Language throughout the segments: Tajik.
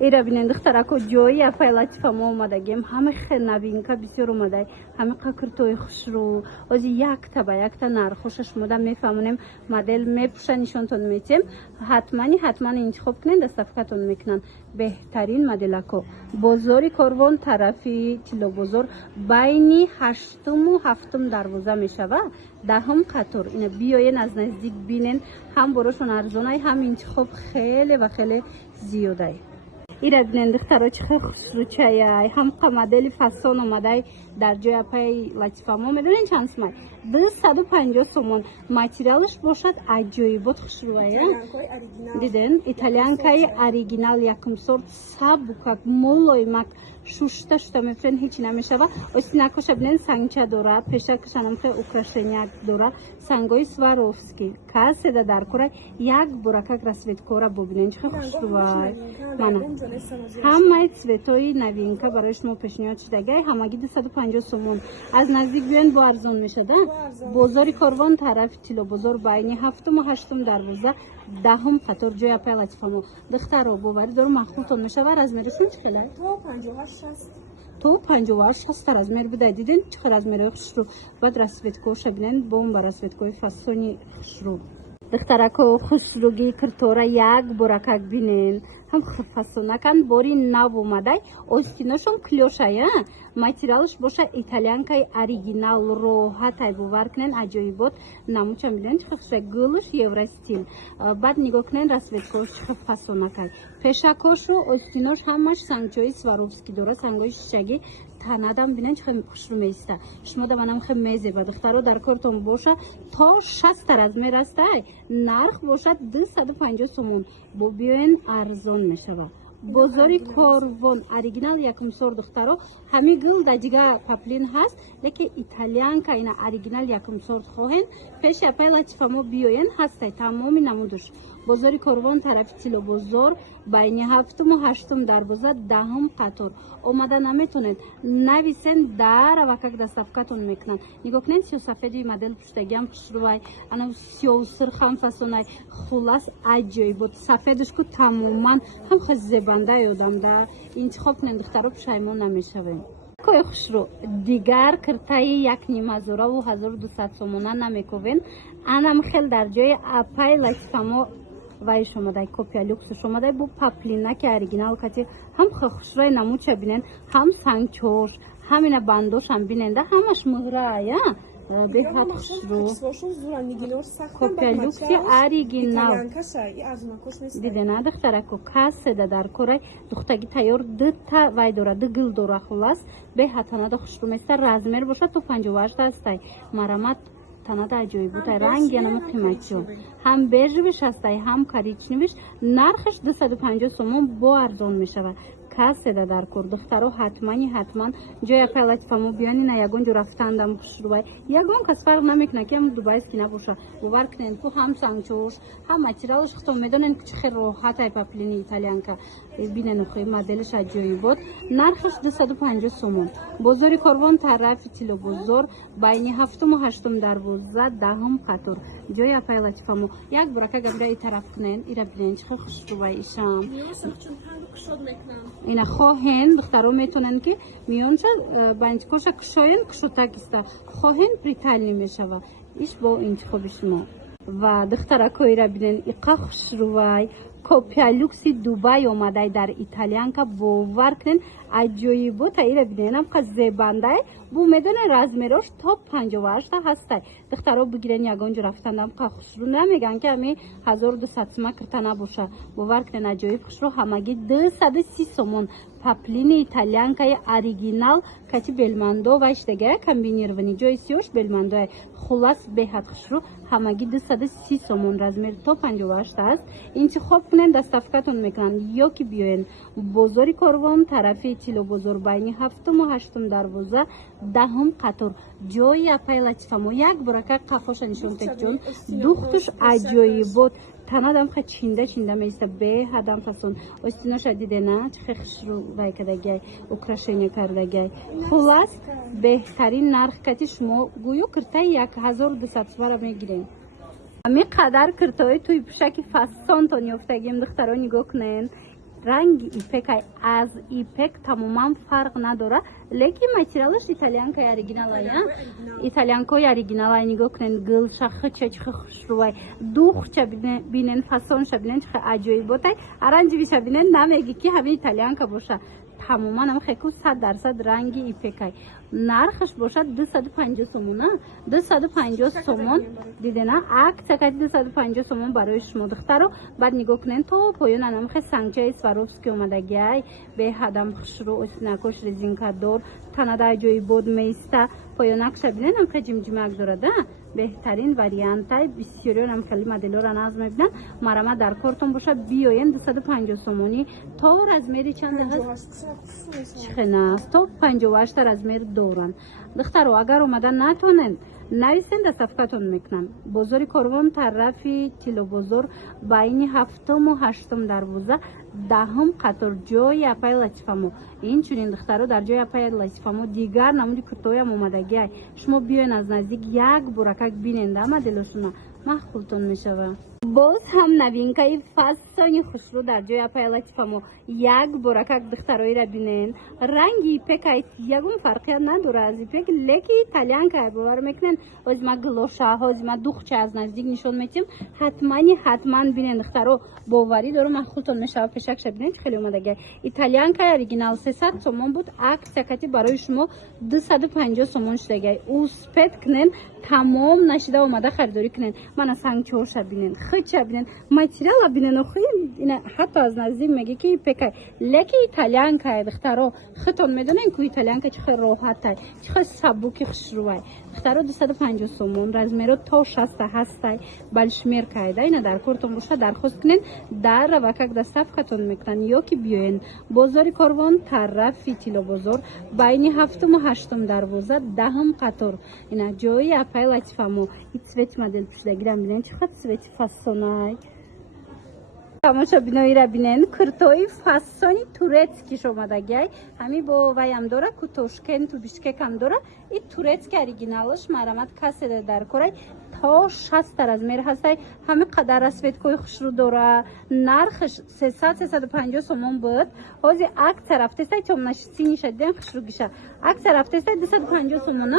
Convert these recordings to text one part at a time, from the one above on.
ایرا بینن دخترکو جایی افایلات فهم اومدگیم همه خیلی نوینکا بسیار اومده همه قکرتوی خوش رو از یک تا نرخوشش مدام میفهمونیم مدل میپوشن نشونتون میتیم حتما انتخاب کنین دستافکتون میکنن بهترین مدلکو بازاری کاروان طرفی تیلو بازار بینی 8 و 7 دروازه میشوه 10 قطار اینا بیاین از نزدیک بینن هم براشون ارزونه هم انتخاب خیلی و خیلی زیاده ایرا بینن دخترها چه خوشروچه هم مدل فسان اومده در جای پای لطیفه میدونین چند سمای 250 سومون ماتریالش باشد عجایبات خوشرویه دیدن ایتالیانکای اوریجینال یکم سورت سابوکاک مولویماک شوشته میفرن هیچ نمیشه و استینکوش بینن سنگچه داره پیشکش هم خیلی اوکراشنیک داره سنگای سواروفسکی کاسه در کره یک برکک رسویتکورا ببینین چه خوشرویه همه سویتوی نوینکا برایش ما پیشنهاد شده همگی 250 سومون از نزدیک بیان با ارزون میشه بازاری کاروان طرف تیلو بازار بینی 7 و 8 دروازه 10 قطار جای پای لطیفمو دخترها ببری داره مخلوطون میشه و رزمیرشون چه خیلی؟ تو 58 60 رزمیر بده دیدین چه رزمیره خوش رو بعد رسویتکو شبینن بوم رسویتکوی فاسونی خوش رو دخترکو خوش روگی کرتوره یک برکک بینین هم فاسونکن باری نو اومده استیناشون کلوشه ماتریالش باشه ایتالیانکای اوریجینال راحت باور کنین عجایبات نموچه میدن چه خوشه گلش یورو استیل بعد نگاه کنین رسویتکوش چه فاسونکای پیشکوش و استیناش همش سنگچوی سواروفسکی داره سنگای شیشگی تنادم بینن چه خوش رو میسته شما دمانم خیلی میزه با دخترها در کارتون باشه تا 60 رزمیر است نرخ باشد 250 سومون با بیاین ارزان میشه بازاری کاروان اوریجینال یکم سور دخترها همه گل دیگه پاپلین هست لیکن ایتالیان که اینا اوریجینال یکم سور خواهن پیش پای لطفمو بیاین هسته تمامی نمودش بازاری کاروان طرف تیلو بازار بین 7 و 8 دروازه 10 قطار اومده نمیتونید نویسن در و که دستافکتون میکنن نگاه کنین سیو سفیدی مدل پشتگی هم خوشروای انا سیو سرخ هم فسونای خلاص عجایب سفیدش کو تماما هم خیلی زبنده یادم ده انتخاب کنین دخترها پشیمون نمیشوین کوی خوشرو دیگر کرتای یک نیمه و 1200 سومونه نمیکوین انم خیلی در جای اپای لطفمو وای شما دای کپیا لوکس شما دای بو پاپلینا که اوریجینال کتی هم خوشروی نموچه بینن هم سنگچوش همین باندوش هم بینن ده همش مهره یا به حد خوشرو کپیا لوکس اوریجینال دیدن دخترکو کاسه در کره دختگی تیار دتا وای دوره دگل دوره خلاص به حد نه خوشرو مثل رزمیر باشه تو 58 هستی مرامت تنها عجایب بود رنگ یعنی قیمتی هم بیژ هستی هم کاریچنیش نرخش 250 سومون با ارزان میشه کاسه در کور دخترها حتما جای پلات فامو بیانی نه یگون جو رفتندم خوشروای یگون کس فرق نمیکنه که هم دوباره اسکی نباشه باور کنین کو هم سانچوش هم ماتریالش خودتون میدونن که چه راحت ای پاپلینی ایتالیانکا ببینن خو مدلش عجایب بود نرخش 250 سومون بازاری کاروان طرف تیلو بازار بین 7 و 8 دروازه 10 قطار جای پلات فامو یک برکه گمره ای طرف کنین ایرا ببینن چه خوشروای شام اینا خواهن دخترها میتونن که میونچه بانچکوش کشاین کشوتک است خواهن پریتال نمیشه و ایش با انتخاب شما و دخترها کوی را بینن ایقا خوش روی کپیا لوکسی دوبای اومده در ایتالیان که باور کنن عجایب تا ایره بینن که زبنده بو میدونه رزمیراش تا 58 هسته دخترها بگیرن یگانجا رفتندم که خوش رو نمیگن که همی 1200 سومه کرده نباشه باور کنن عجایب خوش رو همگی 230 سومون پاپلین ایتالیان که اوریجینال کتی بلماندو وش دیگه کمبینیرونی جای سیوش بلماندو خلاص به حد خوش رو همگی 230 سومون رزمیر تا 58 هست انتخاب کنن دستافکتون میکنن یا که بیاین بازاری کاروان طرفی تیلو بازار بین 7 و 8 دروازه 10 قطار جای اپای لطفمو یک برکه قفاش نشون تکجون دوختش عجایب بود تنادم خیلی چینده میسته به هدم فسون استیناش دیده نه چه خوش رو وای کدگی اوکراشنی کردگی خلاص بهترین نرخ کتی شما گویو کرته 1200 سوار میگیرین امی قدر کرتای توی پوشکی فسان تا نیافتگیم دخترها نگاه کنین ранги ипек аз ипек тамоман фарқ надора, лекин материалаш итальянкаи оригиналай, итальянкаи оригиналай. Нигоҳ кунен гулша хича чиха хушрувай, духча бинен, фасонша бинен чиха аҷоиботай, аранҷивиша бинен намеги ки ҳамин итальянка боша. Тамоман ам хеку 100% ранги ипекай. Нархаш бошад 250 сомон, 250 сомон. Дидена акция 250 сомон барои шумо духтаро. Баъд нигоҳ кунен то поён анам хе санкчаи Сваровский омадагиай, беҳадам хушру оснакош резинкадор, танада ҷои бод меиста, поёнакша бинен ам хе ҷимҷимак дорада. беҳтарин вариантай бисёриён ам кали моделёра назм мебинанд. Марама дар кортон боша биёен 250 сомонӣ то размери чанд аст? Чихенаст то 58 размер доранд. духтаро агар омада натонен нависен дастафкатон мекунам. Бозори Корвон тарафи Тилобозор байни 7-му 8-ум дарвоза 10-ум қатор ҷои Апаи Латифамо. Инчунин духтаро дар ҷои Апаи Латифамо дигар намуди куртоям омадагиай. Шумо биёен аз наздик як буракак биненда моделошуна махкултон мешава. боз ҳам новинкаи фасони хушрӯ дар ҷои Апаи Латифамо. Як боракак духтароира бинен. Ранги ипекай ягон фарқият надора аз ипек, леки итальянка бовар мекунен. озима глошаҳо, озима духча аз наздик нишон метим. ҳатман бинен духтаро, боварӣ дорум махкултон мешава. пешакша бинен ки хеле омадагиай. Итальянкаи оригинал 300 сомон буд, акция кати барои шумо 250 сомон шудагиай. успед кунен, тамом нашида омада харидорӣ кунен. Мана сангчоша бинен, хича бинен, материала бинен. ина ҳатто аз наздик меги ки ипекай, леки итальянкаи духтаро. хитон медонен ки итальянка чихе роҳатай, чихе сабуки хушрӯвай. духтаро 250 сомон, размеро то 60 ҳастай. балшмеркайда ина дар кортон боша дархост кунен, дар равакак дастафкатон мекунан ё ки биёен. бозори Корвон тарафи Тилобозор байни 7-му 8-ум дарвоза 10-ум қатор. ина ҷои Апаи Латифамо. и цвети модел пушидагирам бинен чихе цвети фасонай. тамошобиноира бинен куртои фасони турецкиш омадагиай. ҳами бо ваям дора ку Тошкенту Бишкекам дора. и турецки оригиналаш марамат каседа дар корай то 60 размер ҳастай. ҳами қадар расветкои хушрӯ дора. нархаш 300-350 сомон буд. ҳозир акция рафтестай тёмнаши нишадидем хушрӯгиша. акция рафтестай 250 сомон,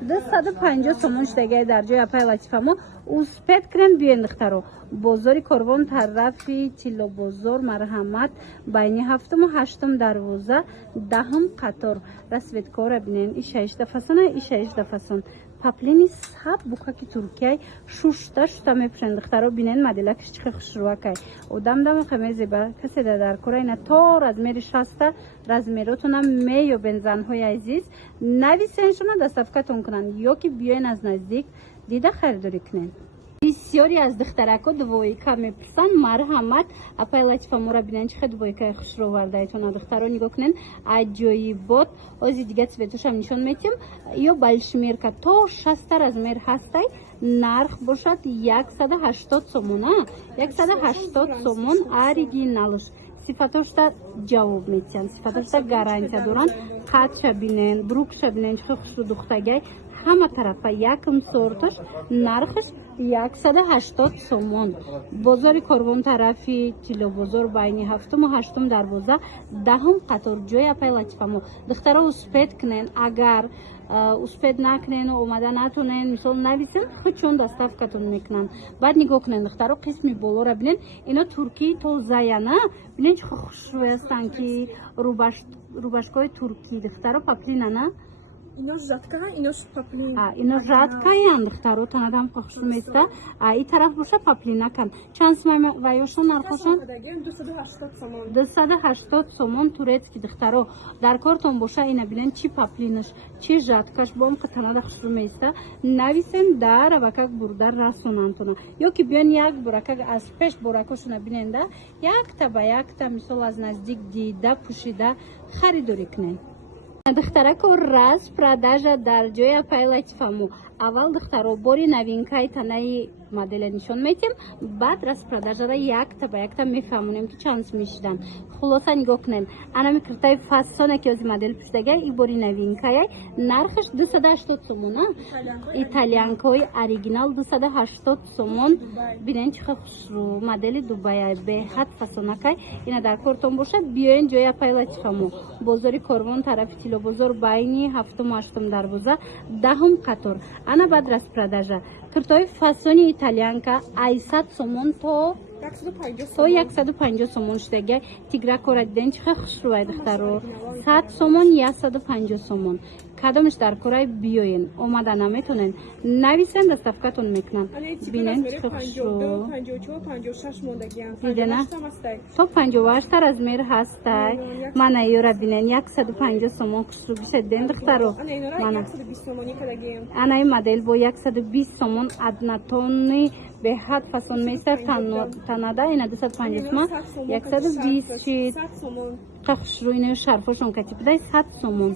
250 сомон шудагиай дар ҷои Апаи Латифамо. успед кунен биёен духтаро. бозори Корвон тарафи Тилобозор марҳамат байни 7-му 8-ум дарвоза 10-ум қатор. расветкора бинен. и 6 фасона, и 6 фасон. паплини саб букаки туркияй шушта мепушен духтаро бинен моделакиш чихе хушрӯвакай. одамдамо хемезеба каседа дар корайна то размери 60 размеротонам меёбен занҳои азиз. нависен шуна дастафкатон кунанд ё ки биёен аз наздик дида харидорӣ кунен. бисёре аз духтарако двоика мепурсанд. марҳамат Апаи Латифамора бинен чихе двоикаи хушрӯ овардаитона. духтаро нигоҳ кунен аҷоибот. озир дига цветушам нишон метим. ё балшмерка то 60 размер ҳастай. нарх бошад 180 сомон, 180 сомон оригиналш. сифатошта ҷавоб метиҳанд, сифатошта гарантия доранд. қатша бинен, брукша бинен чихе хушрӯ духтагиай. ҳама тарафа якм сорташ. нархаш 180 сомон. бозори Корвон тарафи Тилобозор байни 7-му 8-ум дарвоза 10-ум қатор ҷои Апаи Латифамо. духтаро успед кунен. агар успед накунен, омада натонен, мисол нависен, хичон дастафкатон мекунанд. баъд нигоҳ кунен духтаро қисми болора бинен. ино туркии тозаяна бинен чихе хушрӯ ҳастанд ки рубашкаи туркӣ. духтаро паплинана. Ино жатка, ино паплин. Ино жаткаянд духтаро танадам хушрӯ места. и тараф боша паплинакан. чанд сомон ваёша нархошон? 280 сомон. 280 сомон турецки духтаро. дар кортон боша ина бинен чи паплинаш, чи жаткаш бом ки танада хушрӯ места. нависен дар равакак бурда расонантона. ё ки биён як буракак аз пеш буракошуна биненда, якта ба якта мисол аз наздик дида пушида харидорӣ кунен. духтарако раз продажа дар ҷои Апаи Латифамо. аввал духтаро бори новинкаи танаи модель нишон метим, баъд распродажара якта ба якта мефаҳмонем ки чанд мешидан. Хулоса нигоҳ кунем, анами куртаи фасоне ки ози модель пуштага и бори новинкая, нархаш 280 сомон, итальянкаи оригинал 280 сомон. Бинен чиха хушру модели Дубай беҳад фасонакай, ина дар кортон бошад, биёен ҷоя пайла чихамо. Бозори Корвон тарафи Тило бозор байни 7-8 дарвоза 10 қатор. Ана баъд распродажа. Куртаи фасони итальянка 800 сомон то 150 сомон штега. Тигра кора диден чиха хушрӯай духтаро. 100 сомон 150 сомон. Кадомш дар кораи биёен омада наметонен, нависен доставкатон мекунам. Бинен чиха хушрӯ. Дидена то 58 размер ҳастай. Мана ёра бинен 150 сомон хушрӯ бишеден духтаро. Мана анаи модель бо 120 сомон аднатони беҳад фасон месар танада ина 250 сомон 120 хушрӯини шарфошон катипидай 100 сомон.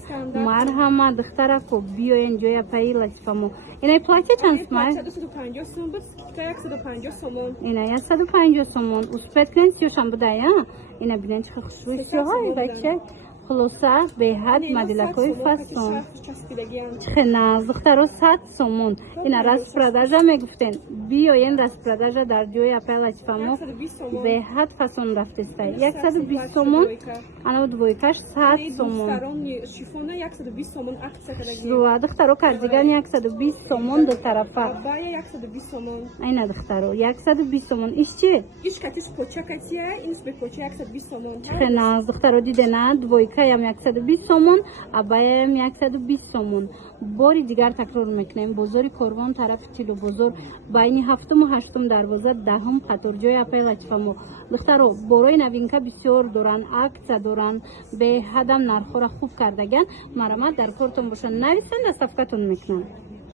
Марҳама духтарако биёен ҷоя паи латифамо. Инаи платье чанд сомон? 150 сомон. Успет кунен сиёшам будай, ина бинен чиха хушрӯи сиёҳаи бача. Хулоса беҳад моделакои фасон. Чихеназ духтаро 100 сомон. Ина распродажа мегуфтен. Биёен распродажа дар ҷои апай латифамо беҳад фасон рафтестай. 120 сомон. Ана двойкаш 100 сомон. Шруа духтаро кардиган 120 сомон ду тарафа. Ина духтаро 120 сомон. Иш чи? Чихеназ духтаро дидена двойка ям 120 сомон, абаяям 120 сомон. Бори дигар такрор мекунем. Бозори Корвон тарафи Тило бозор байни 7-8 дарвоза 10 қатор ҷои апай латифамо. Духтаро борои новинка бисёр доран, акция доран, беҳадам нархора хуб кардаган. Марама дар кортон бошад, нависен доставкатон мекунам.